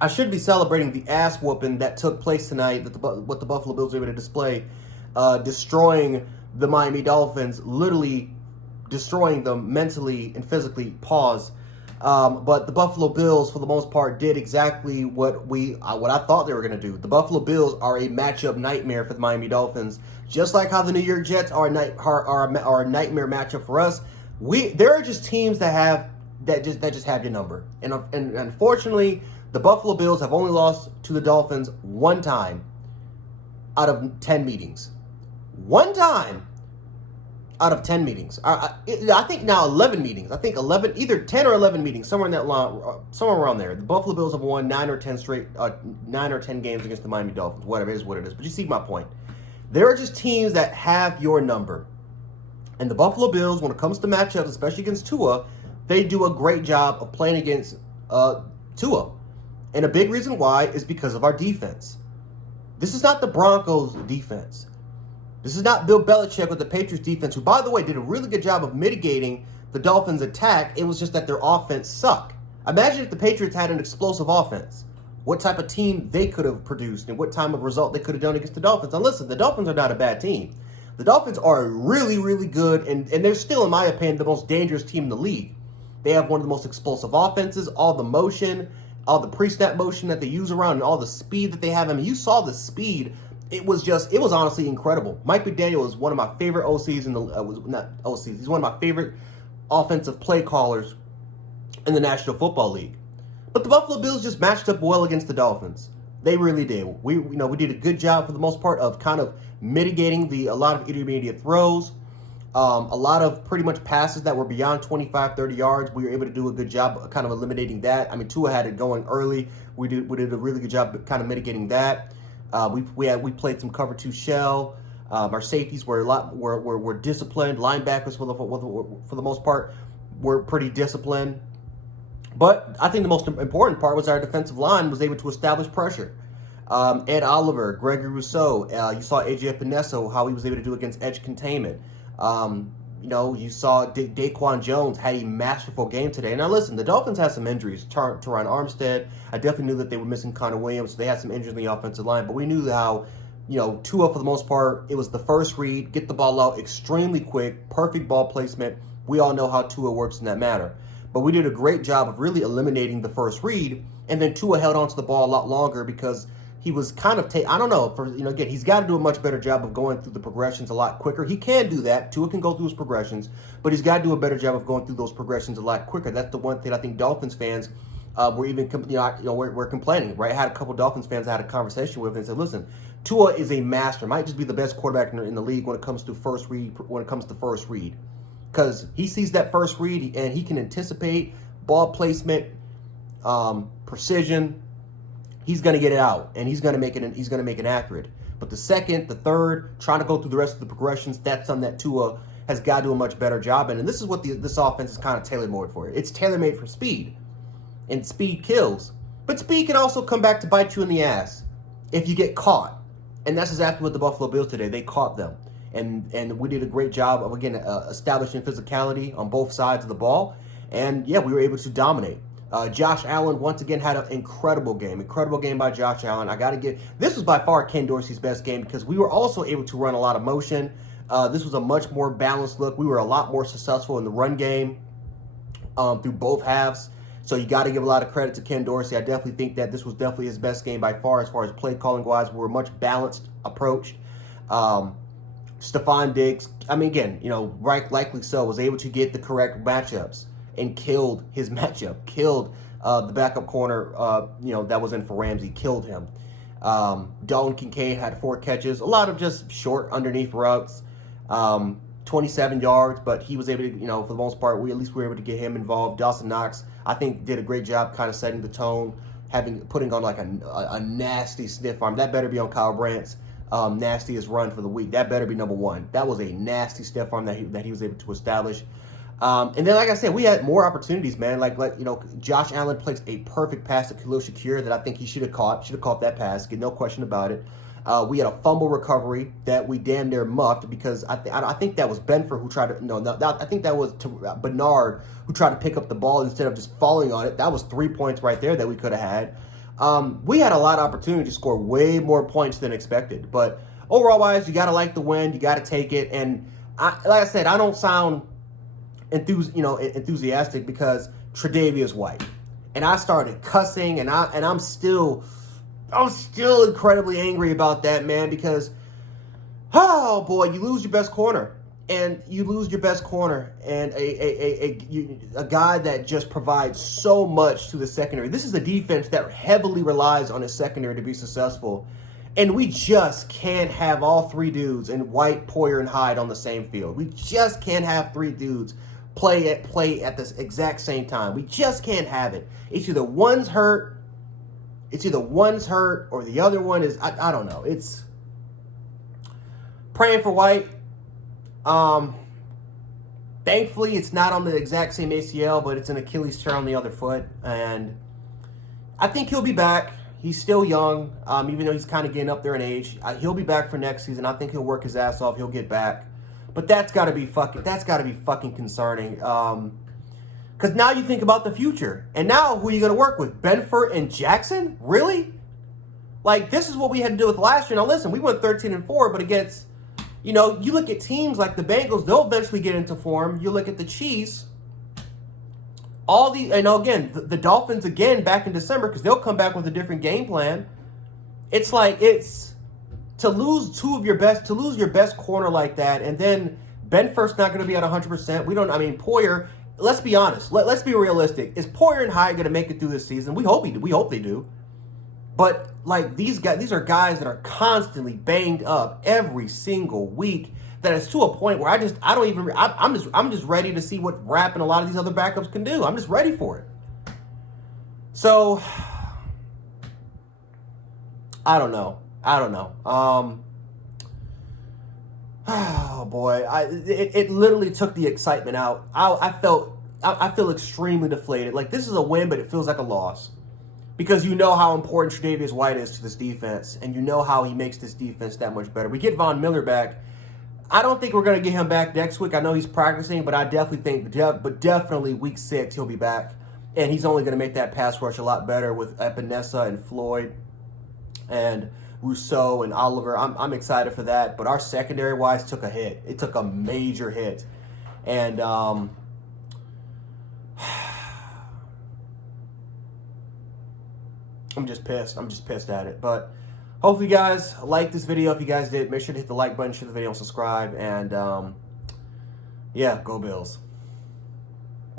I should be celebrating the ass whooping that took place tonight, that what the Buffalo Bills were able to display, destroying the Miami Dolphins, literally destroying them mentally and physically. Pause. But the Buffalo Bills, for the most part, did exactly what I thought they were going to do. The Buffalo Bills are a matchup nightmare for the Miami Dolphins, just like how the New York Jets are a nightmare matchup for us. There are just teams that just have your number, and unfortunately, the Buffalo Bills have only lost to the Dolphins one time out of 10 meetings. One time out of 10 meetings. I think now 11 meetings. I think 11, either 10 or 11 meetings, somewhere in that line, somewhere around there. The Buffalo Bills have won 9 or 10 games against the Miami Dolphins. Whatever, it is what it is. But you see my point. There are just teams that have your number. And the Buffalo Bills, when it comes to matchups, especially against Tua, they do a great job of playing against Tua. And a big reason why is because of our defense. This is not the Broncos' defense. This is not Bill Belichick with the Patriots defense, who, by the way, did a really good job of mitigating the Dolphins' attack. It was just that their offense sucked. Imagine if the Patriots had an explosive offense. What type of team they could have produced and what type of result they could have done against the Dolphins. Now listen, the Dolphins are not a bad team. The Dolphins are really, really good, and they're still, in my opinion, the most dangerous team in the league. They have one of the most explosive offenses, all the motion, all the pre-snap motion that they use around, and all the speed that they have. I mean, you saw the speed. It was honestly incredible. Mike McDaniel is one of my favorite OCs he's one of my favorite offensive play callers in the National Football League. But the Buffalo Bills just matched up well against the Dolphins. They really did. We did a good job for the most part of kind of mitigating a lot of intermediate throws. A lot of pretty much passes that were beyond 25, 30 yards. We were able to do a good job of kind of eliminating that. I mean, Tua had it going early. We did a really good job of kind of mitigating that. We played some cover 2 shell. Our safeties were were disciplined. Linebackers for the most part were pretty disciplined. But I think the most important part was our defensive line was able to establish pressure. Ed Oliver, Gregory Rousseau, you saw AJ Epinesa, how he was able to do against edge containment. You saw Daquan Jones had a masterful game today. Now, listen, the Dolphins had some injuries. Teron Armstead, I definitely knew that they were missing Connor Williams, so they had some injuries in the offensive line. But we knew how, Tua, for the most part, it was the first read, get the ball out extremely quick, perfect ball placement. We all know how Tua works in that matter. But we did a great job of really eliminating the first read, and then Tua held onto the ball a lot longer because he was kind of, again, he's got to do a much better job of going through the progressions a lot quicker. He can do that. Tua can go through his progressions, but he's got to do a better job of going through those progressions a lot quicker. That's the one thing I think Dolphins fans we're complaining, right? I had a couple Dolphins fans I had a conversation with and said, listen, Tua is a master, might just be the best quarterback in the league when it comes to first read, because he sees that first read and he can anticipate ball placement, precision. He's going to get it out, and he's going to make it accurate. But the second, the third, trying to go through the rest of the progressions, that's something that Tua has got to do a much better job in. And this is what this offense is kind of tailor-made for. It's tailor-made for speed, and speed kills. But speed can also come back to bite you in the ass if you get caught. And that's exactly what the Buffalo Bills today. They caught them. And we did a great job of, again, establishing physicality on both sides of the ball. And, yeah, we were able to dominate. Josh Allen, once again, had an incredible game. Incredible game by Josh Allen. This was by far Ken Dorsey's best game because we were also able to run a lot of motion. This was a much more balanced look. We were a lot more successful in the run game through both halves. So you got to give a lot of credit to Ken Dorsey. I definitely think that this was definitely his best game by far as play calling wise. We were a much balanced approach. Stephon Diggs, likely so, was able to get the correct matchups and killed his matchup, killed the backup corner, that was in for Ramsey, killed him. Dalton Kincaid had 4 catches, a lot of just short underneath routes, 27 yards, but he was able to, for the most part, we were able to get him involved. Dawson Knox, I think, did a great job kind of setting the tone, putting on like a nasty stiff arm. That better be on Kyle Brandt's nastiest run for the week. That better be number 1. That was a nasty stiff arm that he was able to establish. And then, like I said, we had more opportunities, man. Josh Allen placed a perfect pass to Khalil Shakir that I think he should have caught. Should have caught that pass. Get no question about it. We had a fumble recovery that we damn near muffed because I think that was Benford who tried to I think that was Bernard who tried to pick up the ball instead of just falling on it. That was 3 points right there that we could have had. We had a lot of opportunity to score way more points than expected. But overall wise, you got to like the win. You got to take it. And like I said, I don't sound enthusiastic because Tre'Davious White. And I started cussing, and I'm still incredibly angry about that, man, because, oh boy, you lose your best corner. And you lose your best corner and a guy that just provides so much to the secondary. This is a defense that heavily relies on its secondary to be successful. And we just can't have all three dudes in White, Poyer, and Hyde on the same field. We just can't have three dudes play at the exact same time. We just can't have it. It's either one's hurt or the other one is, I don't know. It's praying for White. Thankfully, it's not on the exact same ACL, but it's an Achilles tear on the other foot. And I think he'll be back. He's still young, even though he's kind of getting up there in age. He'll be back for next season. I think he'll work his ass off. He'll get back. But that's got to be fucking concerning. Because now you think about the future. And now who are you going to work with? Benford and Jackson? Really? Like, this is what we had to do with last year. Now, listen, we went 13-4, but against, you look at teams like the Bengals, they'll eventually get into form. You look at the Chiefs. The Dolphins again back in December because they'll come back with a different game plan. It's like, to lose your best corner like that, and then Benford's not going to be at 100%. Poyer, let's be honest. Let's be realistic. Is Poyer and Hyde going to make it through this season? We hope they do. But like these are guys that are constantly banged up every single week. That it's to a point where I'm just ready to see what Rapp and a lot of these other backups can do. I'm just ready for it. So I don't know. Oh boy, it literally took the excitement out. I feel extremely deflated. Like, this is a win, but it feels like a loss. Because you know how important Tre'Davious White is to this defense, and you know how he makes this defense that much better. We get Von Miller back. I don't think we're going to get him back next week. I know he's practicing, but I definitely think, definitely week 6 he'll be back. And he's only going to make that pass rush a lot better with Epinesa and Floyd and Rousseau and Oliver. I'm excited for that. But our secondary-wise took a hit. It took a major hit. And I'm just pissed. I'm just pissed at it. But hopefully you guys liked this video. If you guys did, make sure to hit the like button, share the video, and subscribe. And yeah, go Bills.